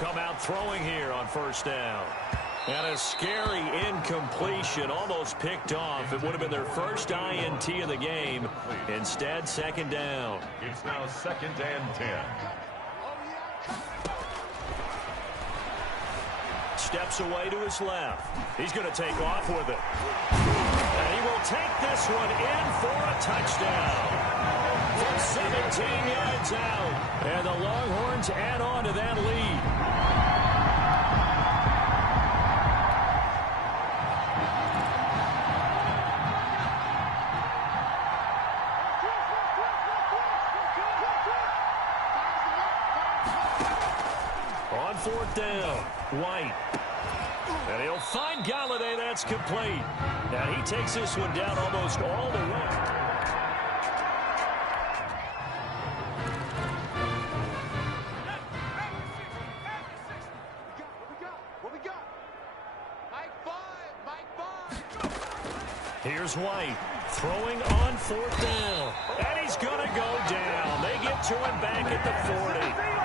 come out throwing here on first down. And a scary incompletion, almost picked off. It would have been their first INT of the game. Instead, second down. It's now 2nd and 10. Steps away to his left. He's going to take off with it. And he will take this one in for a touchdown. From 17 yards out. And the Longhorns add on to that lead. On 4th down, White. And he'll find Galladay. That's complete. Now he takes this one down almost all the way. Here's White throwing on 4th down. And he's going to go down. They get to him back at the 40.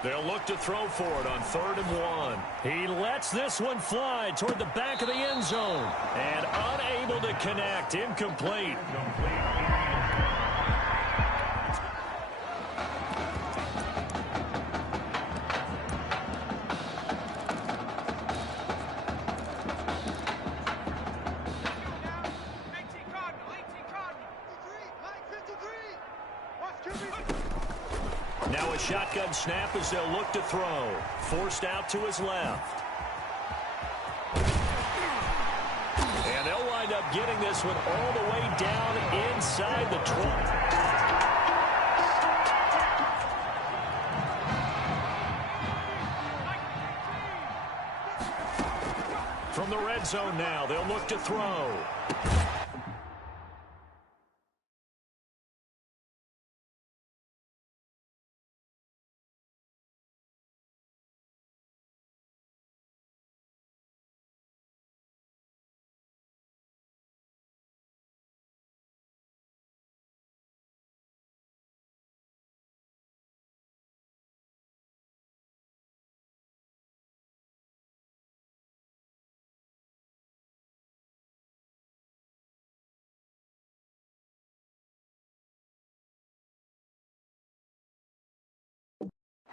They'll look to throw for it on 3rd and 1. He lets this one fly toward the back of the end zone. And unable to connect. Incomplete. Now a shotgun snap as they'll look to throw. Forced out to his left. And they'll wind up getting this one all the way down inside the 20. From the red zone now, they'll look to throw.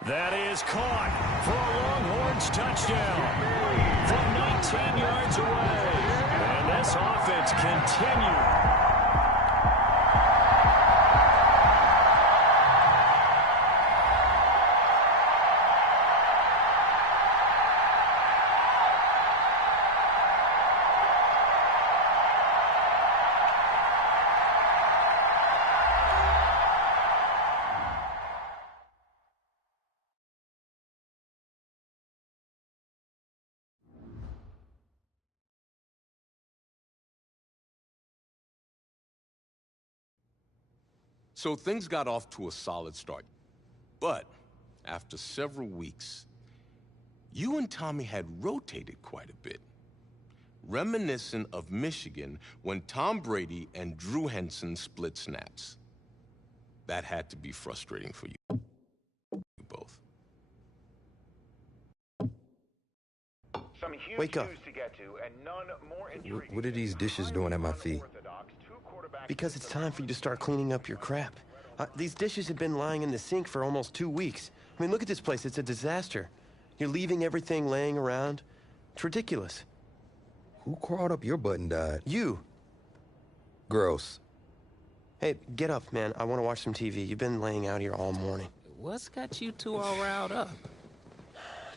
That is caught for a Longhorns touchdown from 19 yards away. And this offense continued. So things got off to a solid start. But after several weeks, you and Tommy had rotated quite a bit. Reminiscent of Michigan when Tom Brady and Drew Henson split snaps. That had to be frustrating for you both. Wake up. What are these dishes doing at my feet? Because it's time for you to start cleaning up your crap. These dishes have been lying in the sink for almost 2 weeks. I mean, look at this place. It's a disaster. You're leaving everything laying around. It's ridiculous. Who crawled up your butt and died? You. Gross. Hey, get up, man. I want to watch some TV. You've been laying out here all morning. What's got you two all riled up?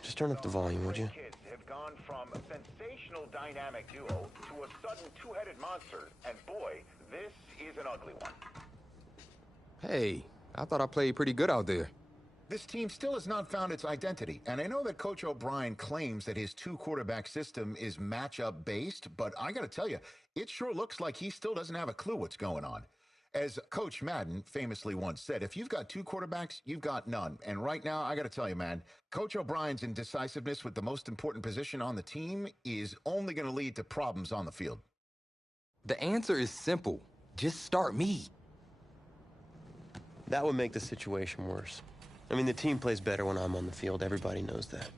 Just turn up the volume, would you? Kids have gone from a sensational dynamic duo to a sudden two-headed monster, and boy, this is an ugly one. Hey, I thought I played pretty good out there. This team still has not found its identity, and I know that Coach O'Brien claims that his two-quarterback system is matchup-based, but I gotta tell you, it sure looks like he still doesn't have a clue what's going on. As Coach Madden famously once said, if you've got two quarterbacks, you've got none. And right now, I got to tell you, man, Coach O'Brien's indecisiveness with the most important position on the team is only going to lead to problems on the field. The answer is simple. Just start me. That would make the situation worse. I mean, the team plays better when I'm on the field. Everybody knows that.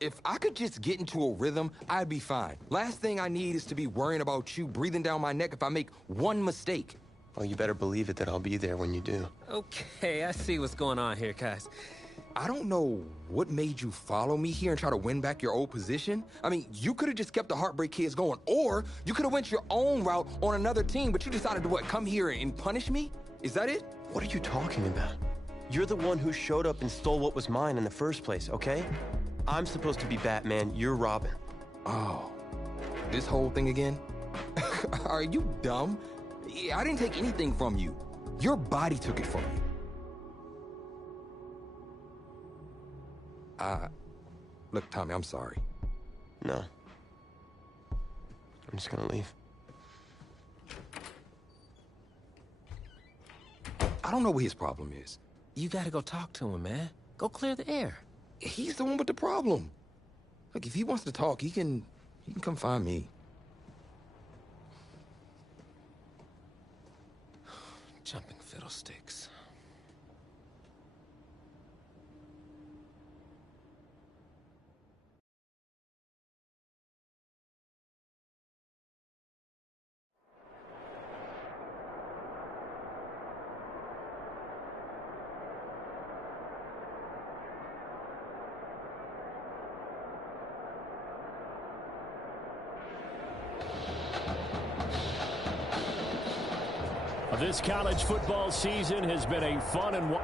If I could just get into a rhythm, I'd be fine. Last thing I need is to be worrying about you breathing down my neck if I make one mistake. Well, you better believe it that I'll be there when you do. Okay, I see what's going on here, guys. I don't know what made you follow me here and try to win back your old position. I mean, you could have just kept the Heartbreak Kids going, or you could have went your own route on another team, but you decided to, what, come here and punish me? Is that it? What are you talking about? You're the one who showed up and stole what was mine in the first place, okay? I'm supposed to be Batman, you're Robin. Oh, this whole thing again? Are you dumb? I didn't take anything from you. Your body took it from you. Look, Tommy, I'm sorry. No. I'm just gonna leave. I don't know what his problem is. You gotta go talk to him, man. Go clear the air. He's the one with the problem. Look, if he wants to talk, he can come find me. Jumping fiddlesticks. This college football season has been a fun and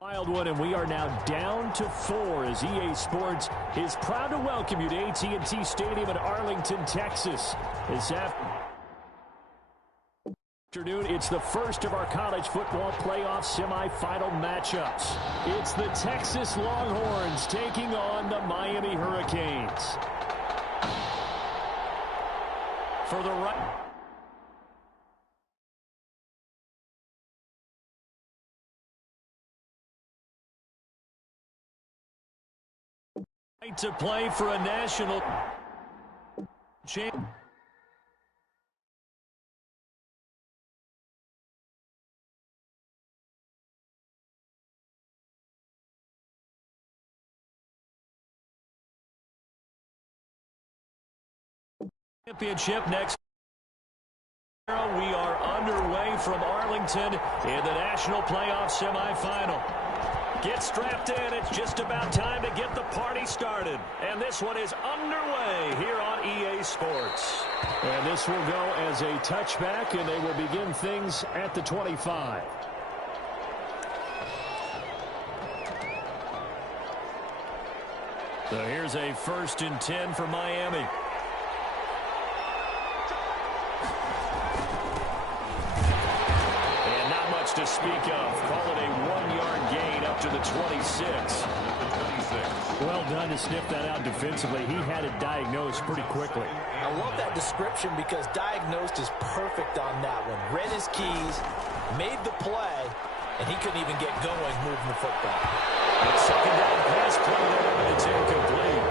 wild one, and we are now down to 4 as EA Sports is proud to welcome you to AT&T Stadium in Arlington, Texas. This afternoon, it's the first of our college football playoff semifinal matchups. It's the Texas Longhorns taking on the Miami Hurricanes. For the right to play for a national championship. Next, we are underway from Arlington in the national playoff semifinal. Get strapped in. It's just about time to get the party started. And this one is underway here on EA Sports. And this will go as a touchback, and they will begin things at the 25. So here's a 1st and 10 for Miami. And not much to speak of. Call it a 1-yard gain up to the 26. Well done to sniff that out defensively. He had it diagnosed pretty quickly. I love that description because diagnosed is perfect on that one. Read his keys, made the play, and he couldn't even get going moving the football. And 2nd down pass play there, but it's incomplete.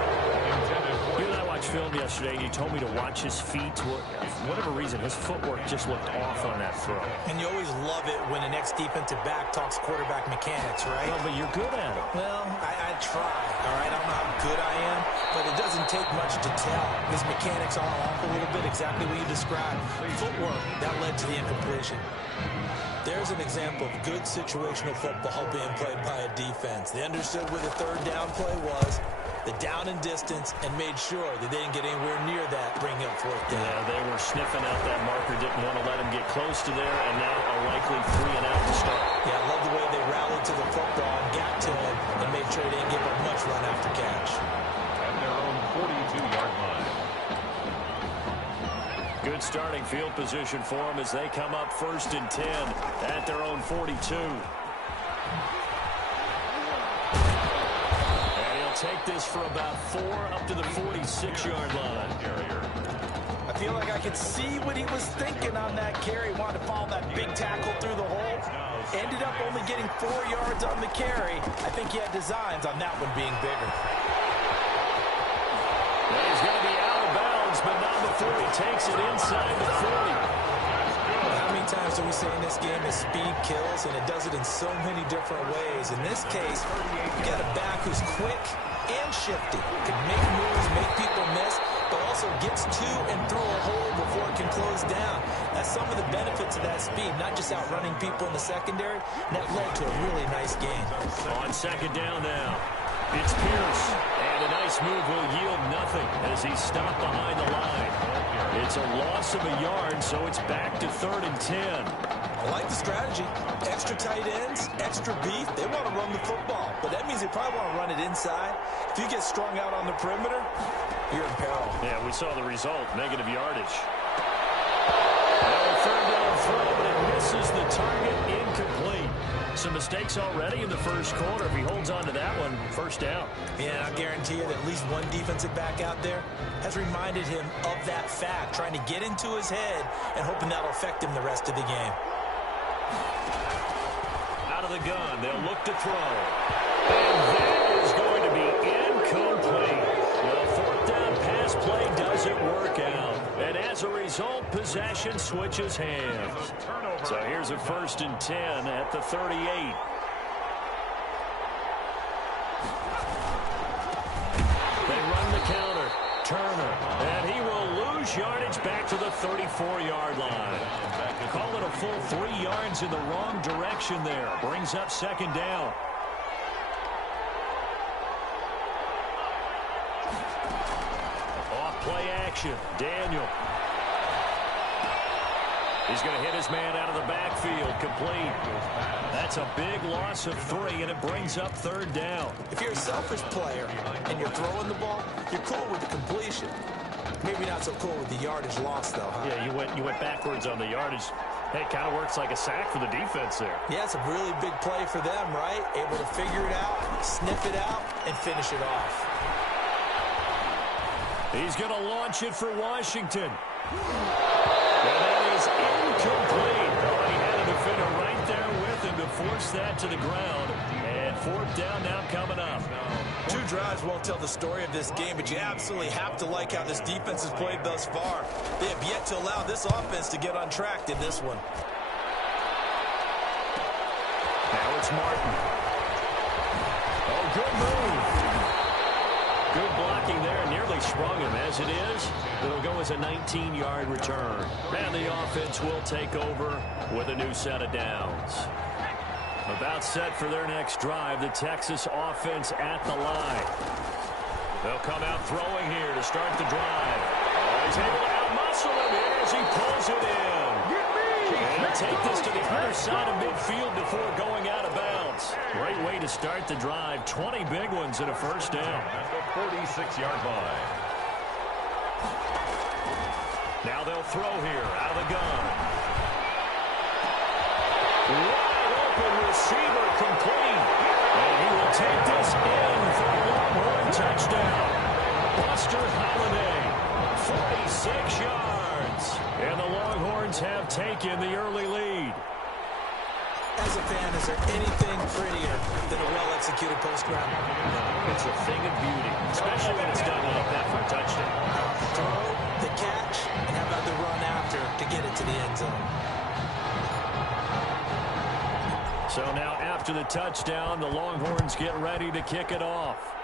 You and I watched film yesterday, and you told me to watch his feet. For whatever reason, his footwork just looked off on that throw. And you always love it when an ex-defensive back talks quarterback mechanics, right? Well, but you're good at it. Well, I try, all right? I don't know how good I am, but it doesn't take much to tell. His mechanics are off a little bit, exactly what you described. Footwork, that led to the incompletion. There's an example of good situational football being played by a defense. They understood where the third down play was, the down and distance, and made sure that they didn't get anywhere near that, bringing up fourth down. Yeah, they were sniffing out that marker, didn't want to let him get close to there, and now a likely 3 and out to start. Yeah, I love the way they rallied to the football and got to him and made sure they didn't give up much run after catch. At their own 42-yard line. Good starting field position for them as they come up 1st and 10 at their own 42. Take this for about 4 up to the 46-yard line. I feel like I could see what he was thinking on that carry. Wanted to follow that big tackle through the hole. Ended up only getting 4 yards on the carry. I think he had designs on that one being bigger. Well, he's going to be out of bounds, but not before he takes it inside the 40. How many times do we say in this game that speed kills, and it does it in so many different ways? In this case, you got a back who's quick and shifty, can make moves, make people miss, but also gets to and through a hole before it can close down. That's some of the benefits of that speed, not just outrunning people in the secondary, and that led to a really nice game. On 2nd down now, it's Pierce, and a nice move will yield nothing as he's stopped behind the line. It's a loss of a yard, so it's back to 3rd and 10. I like the strategy. Extra tight ends, extra beef. They want to run the football, but that means they probably want to run it inside. If you get strung out on the perimeter, you're in peril. Yeah, we saw the result, negative yardage. Now a 3rd down throw, but it misses the target, incomplete. Some mistakes already in the first quarter. If he holds on to that one, 1st down. Yeah, I guarantee you that at least one defensive back out there has reminded him of that fact, trying to get into his head and hoping that'll affect him the rest of the game. Out of the gun, they'll look to throw. And that is going to be incomplete. Well, 4th down pass play doesn't work out. And as a result, possession switches hands. So here's a 1st and 10 at the 38. They run the counter. Turner. And he will lose yardage back to the 34-yard line. Call it a full 3 yards in the wrong direction there. Brings up 2nd down. Off play action. Daniel. He's going to hit his man out of the backfield. Complete. That's a big loss of 3, and it brings up 3rd down. If you're a selfish player and you're throwing the ball, you're cool with the completion. Maybe not so cool with the yardage loss, though, huh? Yeah, you went backwards on the yardage. Hey, it kind of works like a sack for the defense there. Yeah, it's a really big play for them, right? Able to figure it out, sniff it out, and finish it off. He's going to launch it for Washington. And that is incomplete. Oh, he had a defender right there with him to force that to the ground. And 4th down now coming up. 2 drives won't tell the story of this game, but you absolutely have to like how this defense has played thus far. They have yet to allow this offense to get on track in this one. Now it's Martin. Oh, good move. Good blocking there, nearly sprung him. As it is, it'll go as a 19-yard return. And the offense will take over with a new set of downs. About set for their next drive, the Texas offense at the line. They'll come out throwing here to start the drive. Oh, he's able to outmuscle him here as he pulls it in. And he'll take this to the other side of midfield before going out of bounds. Great way to start the drive. 20 big ones and a 1st down. At the 46-yard line. Now they'll throw here out of the gun. Receiver complete. And he will take this in for a Longhorn touchdown. Buster Holiday, 46 yards. And the Longhorns have taken the early lead. As a fan, is there anything prettier than a well-executed post-grab? It's a thing of beauty, especially when it's done like that for a touchdown. The throw, the catch, and how about the run after to get it to the end zone? So now after the touchdown, the Longhorns get ready to kick it off.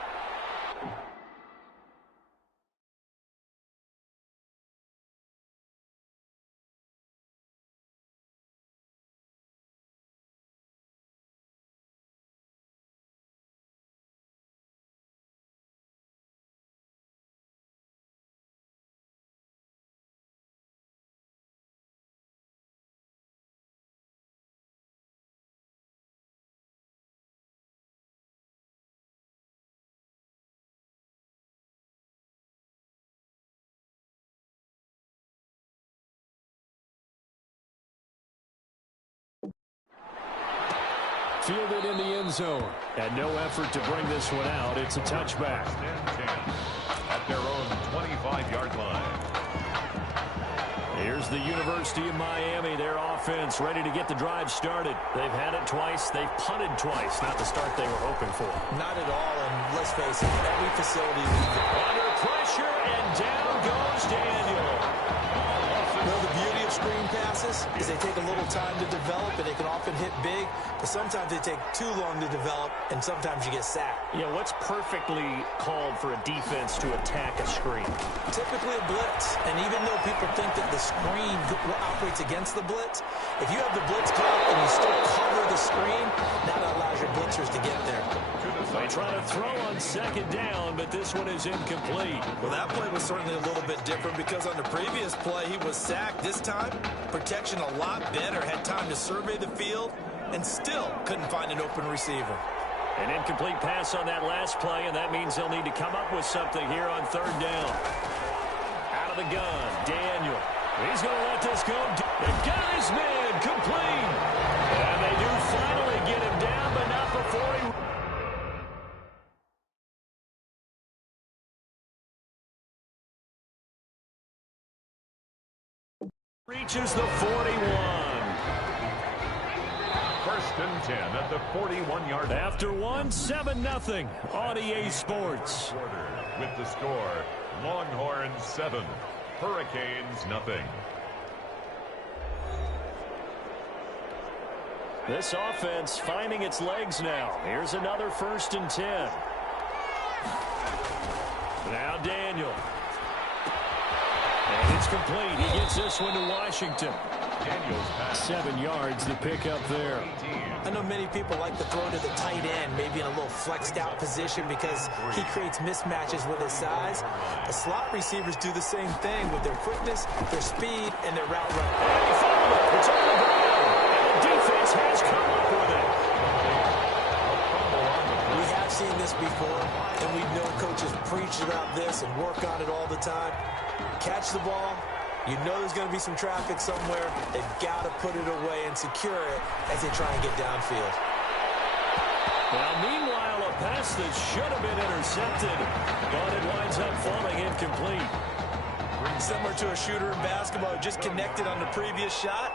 Fielded in the end zone. And no effort to bring this one out. It's a touchback. At their own 25-yard line. Here's the University of Miami, their offense ready to get the drive started. They've had it twice. They've punted twice. Not the start they were hoping for. Not at all, and let's face it, every facility we've under pressure, and down goes Daniel. Well, the beauty of screen passes is they take a little time to develop, and they can often hit big, but sometimes they take too long to develop, and sometimes you get sacked. Yeah, what's perfectly called for a defense to attack a screen? Typically a blitz, and even though people think that the screen operates against the blitz, if you have the blitz cloud and you still cover the screen, that allows your blitzers to get there. They try to throw on second down, but this one is incomplete. Well, that play was certainly a little bit different because on the previous play, he was sacked. This time, protection a lot better, had time to survey the field, and still couldn't find an open receiver. An incomplete pass on that last play, and that means they'll need to come up with something here on third down. Out of the gun, Daniel. He's going to let this go. They got his man complete. And they do finally get him down, but not before he... reaches the 41. First and 10 at the 41-yard line. After 7-0 on EA Sports. With the score, Longhorns 7, Hurricanes nothing. This offense finding its legs now. Here's another 1st and 10. Now Daniel. And it's complete. He gets this one to Washington. Daniel's pass. 7 yards to pick up there. I know many people like to throw to the tight end, maybe in a little flexed out position because he creates mismatches with his size. The slot receivers do the same thing with their quickness, their speed, and their route running. And he fouled it. It's on the ground. And the defense has come up with it. We have seen this before, and we know coaches preach about this and work on it all the time. Catch the ball. You know there's going to be some traffic somewhere. They've got to put it away and secure it as they try and get downfield. Now, meanwhile, a pass that should have been intercepted, but it winds up falling incomplete. Similar to a shooter in basketball who just connected on the previous shot.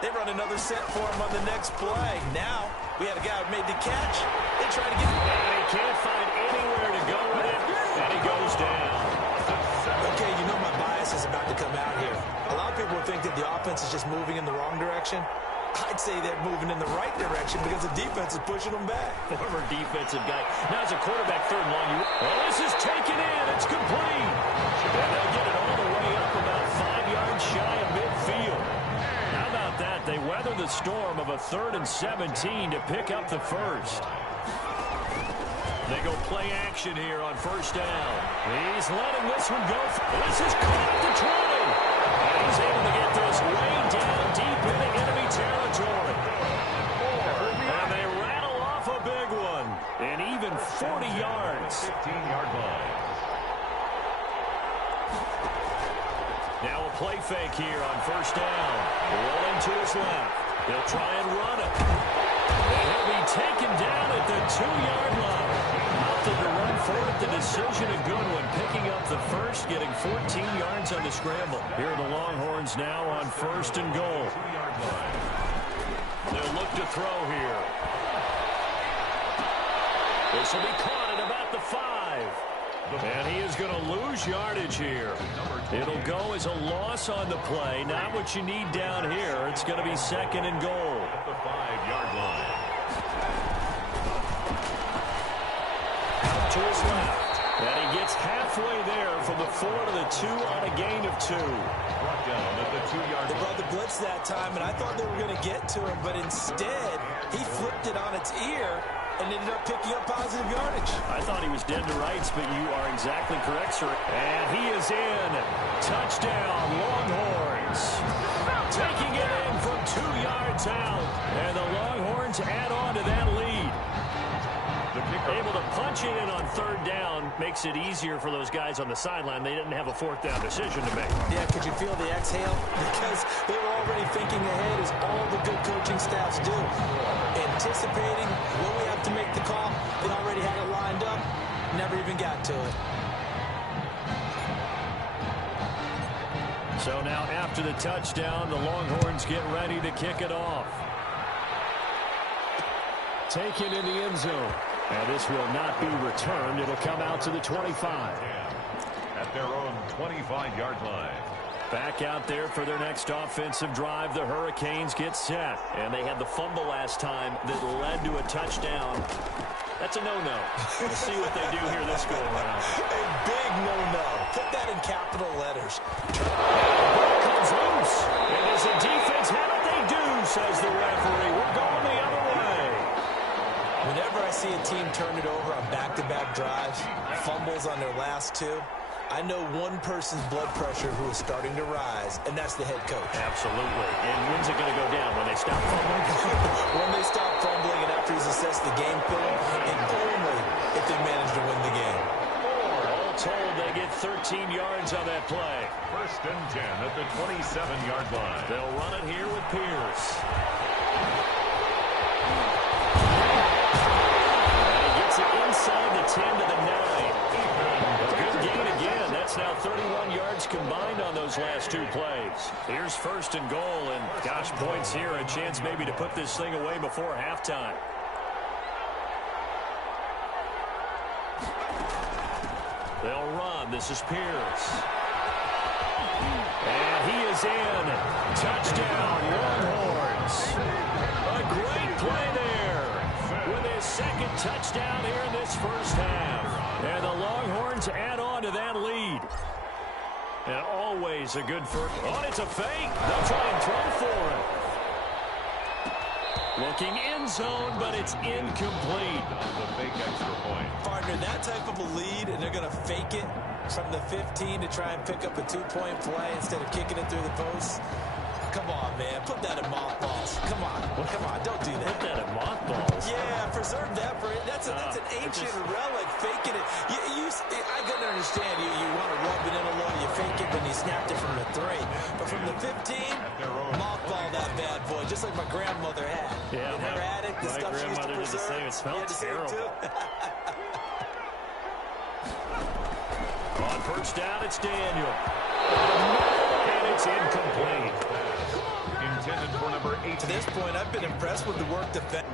They run another set for him on the next play. Now, we had a guy who made the catch. They try to get it. And he can't find anywhere to go with it, and he goes down. Okay, you know my bias is about to come out here. A lot of people think that the offense is just moving in the wrong direction. I'd say they're moving in the right direction because the defense is pushing them back. Former defensive guy. Now as a quarterback, 3rd and long. Well, this is taken in. It's complete. And they'll get it all the way up about 5 yards shy of midfield. How about that? They weather the storm of a 3rd and 17 to pick up the first. They go play action here on 1st down. He's letting this one go. This is caught at the 20. And he's able to get this way down deep into enemy territory. And they rattle off a big one. And even 40 yards. 15-yard line. Now a play fake here on 1st down. Rolling to his left. They'll try and run it. He'll be taken down at the 2-yard line. Opted to run for it. The decision a good one. Picking up the first, getting 14 yards on the scramble. Here are the Longhorns now on 1st and goal. They'll look to throw here. This will be caught at about the 5. And he is going to lose yardage here. It'll go as a loss on the play. Not what you need down here. It's going to be 2nd and goal. At the 5-yard line. Out to his left. And he gets halfway there from the 4 to the 2 on a gain of 2. Brought down at the 2-yard They line. brought the blitz that time, and I thought they were going to get to him, but instead, he flipped it on its ear and ended up picking up positive yardage. I thought he was dead to rights, but you are exactly correct, sir. And he is in. Touchdown, Longhorns. Taking it in from 2 yards out. And the Longhorns add on to that lead. Able to punch it in on 3rd down makes it easier for those guys on the sideline. They didn't have a 4th down decision to make. Yeah, could you feel the exhale? Because they were already thinking ahead, as all the good coaching staffs do. Anticipating when we have to make the call. They already had it lined up. Never even got to it. So now after the touchdown, the Longhorns get ready to kick it off. Taken in the end zone. And this will not be returned. It'll come out to the 25. At their own 25-yard line. Back out there for their next offensive drive. The Hurricanes get set. And they had the fumble last time that led to a touchdown. That's a no-no. We'll see what they do here this go-around. A big no-no. Put that in capital letters. Ball comes loose. And does the defense have it? They do, says the referee. We're going the other way. Whenever I see a team turn it over on back-to-back drives, fumbles on their last 2, I know one person's blood pressure who is starting to rise, and that's the head coach. Absolutely. And when's it going to go down? When they stop fumbling? When they stop fumbling and after he's assessed the game film, and only if they manage to win the game. All told, they get 13 yards on that play. 1st and 10 at the 27-yard line. They'll run it here with Pierce. Inside the 10 to the 9. A good gain again. That's now 31 yards combined on those last 2 plays. Here's 1st and goal, and gosh, points here. A chance maybe to put this thing away before halftime. They'll run. This is Pierce. And he is in. Touchdown, Longhorns. A great play there. With his 2nd touchdown here in this first half. And the Longhorns add on to that lead. And always a good first. Oh, it's a fake. They'll try and throw for it. Looking end zone, but it's incomplete. The fake extra point. Partner, that type of a lead, and they're going to fake it from the 15 to try and pick up a 2-point play instead of kicking it through the post. Come on, man. Put that in mothballs. Come on. Come on. Don't do that. Put that in mothballs? Yeah, preserve that for it. That's an ancient relic. Faking it. I can understand you want to rub it in a little. You fake it, then you snapped it from the 3. But from the 15, mothball that bad boy, just like my grandmother had. Yeah, in her attic, the stuff she used to did the preserve. same. It smelled terrible. On first down, it's Daniel. And it's incomplete. Intended for number 8. To this point, I've been impressed with the work defense.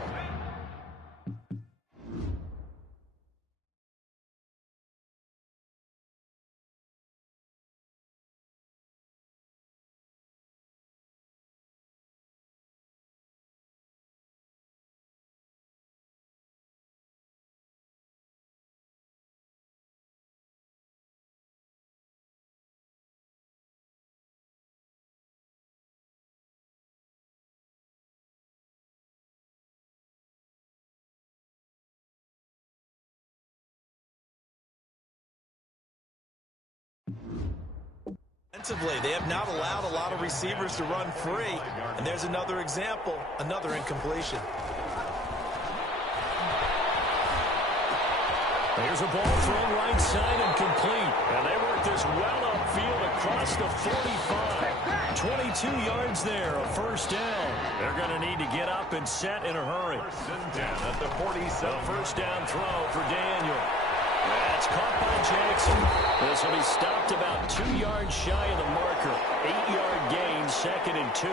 Defensively, they have not allowed a lot of receivers to run free. And there's another example, another incompletion. There's a ball thrown right side and complete. And they work this well upfield across the 45. 22 yards there, a first down. They're going to need to get up and set in a hurry. 1st and 10 at the 47. The first down throw for Daniel. That's caught by Jackson. This will be stopped about 2 yards shy of the marker. 8-yard gain, 2nd and 2.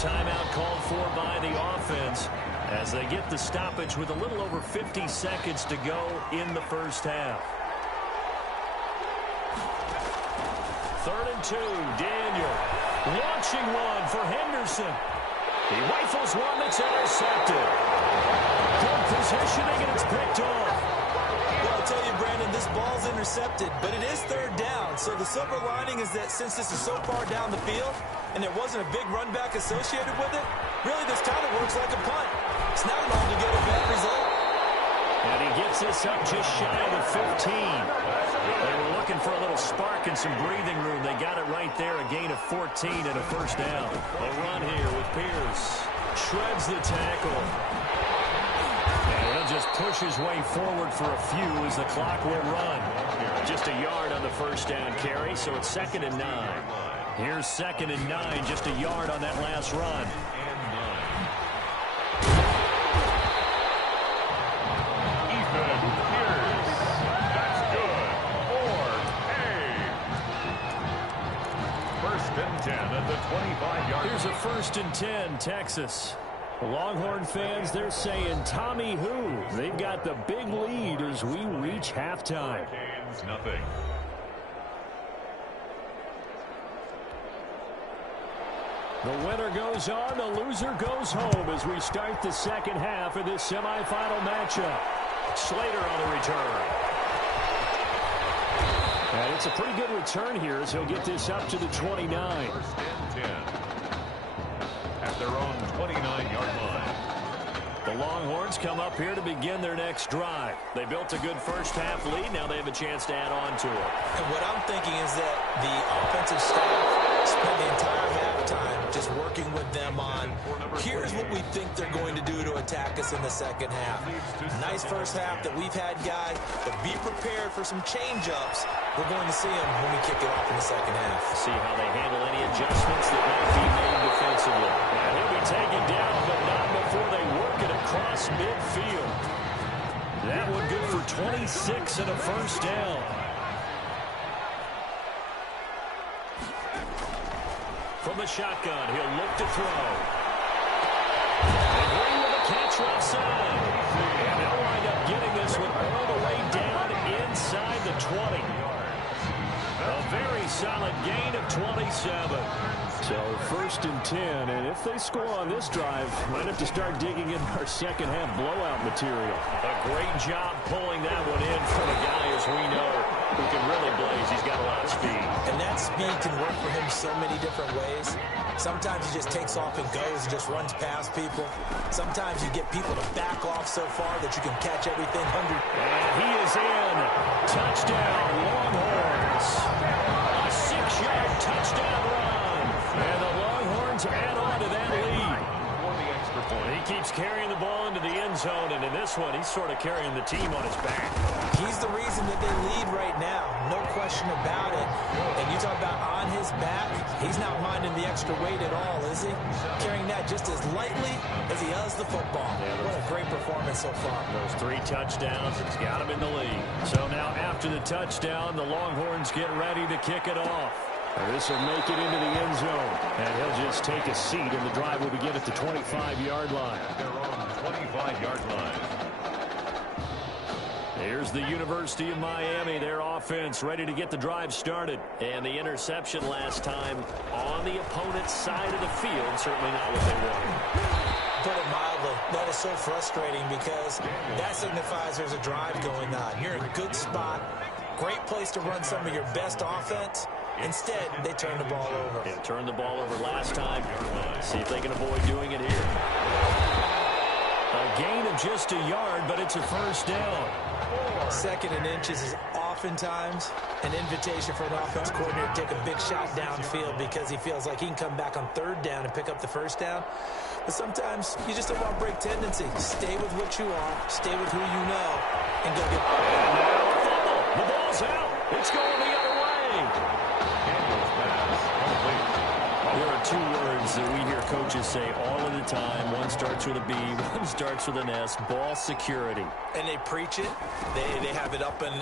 timeout called for by the offense as they get the stoppage with a little over 50 seconds to go in the first half. 3rd and 2. Daniel launching one for Henderson. He rifles one that's intercepted. Good positioning, and it's picked off. Well, I'll tell you, Brandon, this ball's intercepted, but it is 3rd down. So the silver lining is that since this is so far down the field and there wasn't a big run back associated with it, really this kind of works like a punt. It's not long to get a bad result. And he gets this up just shy of the 15. They were looking for a little spark and some breathing room. They got it right there, a gain of 14 and a first down. A run here with Pierce. Shreds the tackle. And he'll just push his way forward for a few as the clock will run. Just a yard on the first down carry, so it's 2nd and 9. Here's 2nd and 9, just a yard on that last run. Here's a 1st and 10, Texas. The Longhorn fans, they're saying, Tommy who? They've got the big lead as we reach halftime. Nothing. The winner goes on, the loser goes home as we start the second half of this semifinal matchup. Slater on the return. And it's a pretty good return here as he'll get this up to the 29. 1st and 10. At their own 29-yard line. The Longhorns come up here to begin their next drive. They built a good first half lead. Now they have a chance to add on to it. And what I'm thinking is that the offensive staff spent the entire halftime just working with them on, here's what we think they're going to do to attack us in the second half. Nice first half that we've had, guys, but be prepared for some change-ups. We're going to see them when we kick it off in the second half. See how they handle any adjustments that might be made defensively. And he'll be taken down, but not before they work it across midfield. That one good for 26 and a first down. From the shotgun, he'll look to throw. Agree with a catch left side. And they'll wind up getting this one all the way down inside the 20. A very solid gain of 27. So 1st and 10, and if they score on this drive, might have to start digging in our second half blowout material. A great job pulling that one in from a guy, as we know, who can really blaze. He's got a lot of speed. And that speed can work for him so many different ways. Sometimes he just takes off and goes and just runs past people. Sometimes you get people to back off so far that you can catch everything 100. And he is in. Touchdown, Longhorns. A 6-yard touchdown run. And the Longhorns add on to that lead. He keeps carrying the ball into the end zone, and in this one, he's sort of carrying the team on his back. He's the reason that they lead right now. No question about it. And you talk about on his back, he's not minding the extra weight at all, is he? Carrying that just as lightly as he does the football. What a great performance so far. Those 3 touchdowns, it's got him in the lead. So now after the touchdown, the Longhorns get ready to kick it off. This will make it into the end zone. And he'll just take a seat, and the drive will begin at the 25-yard line. Their own 25-yard line. Here's the University of Miami, their offense ready to get the drive started. And the interception last time on the opponent's side of the field, certainly not what they wanted. Put it mildly, that is so frustrating because that signifies there's a drive going on. You're in a good spot, great place to run some of your best offense. Instead, they turn the ball over. Yeah, turned the ball over last time. See if they can avoid doing it here. A gain of just a yard, but it's a first down. 2nd and inches is oftentimes an invitation for an offense coordinator to take a big shot downfield because he feels like he can come back on 3rd down and pick up the first down. But sometimes you just don't want to break tendency. Stay with what you are, stay with who you know, and go get it. The ball's out. It's going the other way. There are 2 words that we hear coaches say all of the time. One starts with a B, one starts with an S. Ball security. And they preach it. They have it up in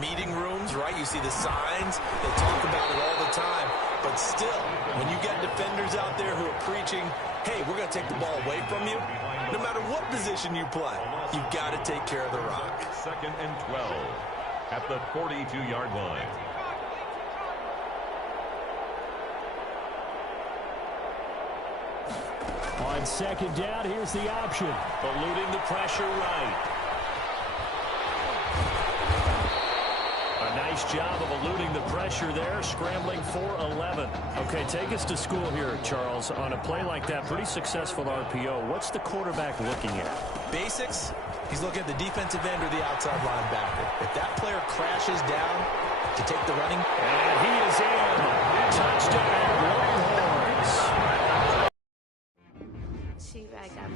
meeting rooms, right? You see the signs. They talk about it all the time. But still, when you got defenders out there who are preaching, hey, we're going to take the ball away from you, no matter what position you play, you've got to take care of the rock. 2nd and 12 at the 42-yard line. On 2nd down, here's the option. Eluding the pressure right. A nice job of eluding the pressure there, scrambling for 11. Okay, take us to school here, Charles. On a play like that, pretty successful RPO. What's the quarterback looking at? Basics, he's looking at the defensive end or the outside linebacker. If that player crashes down to take the running. And he is in. Touchdown, Longhorns. She I got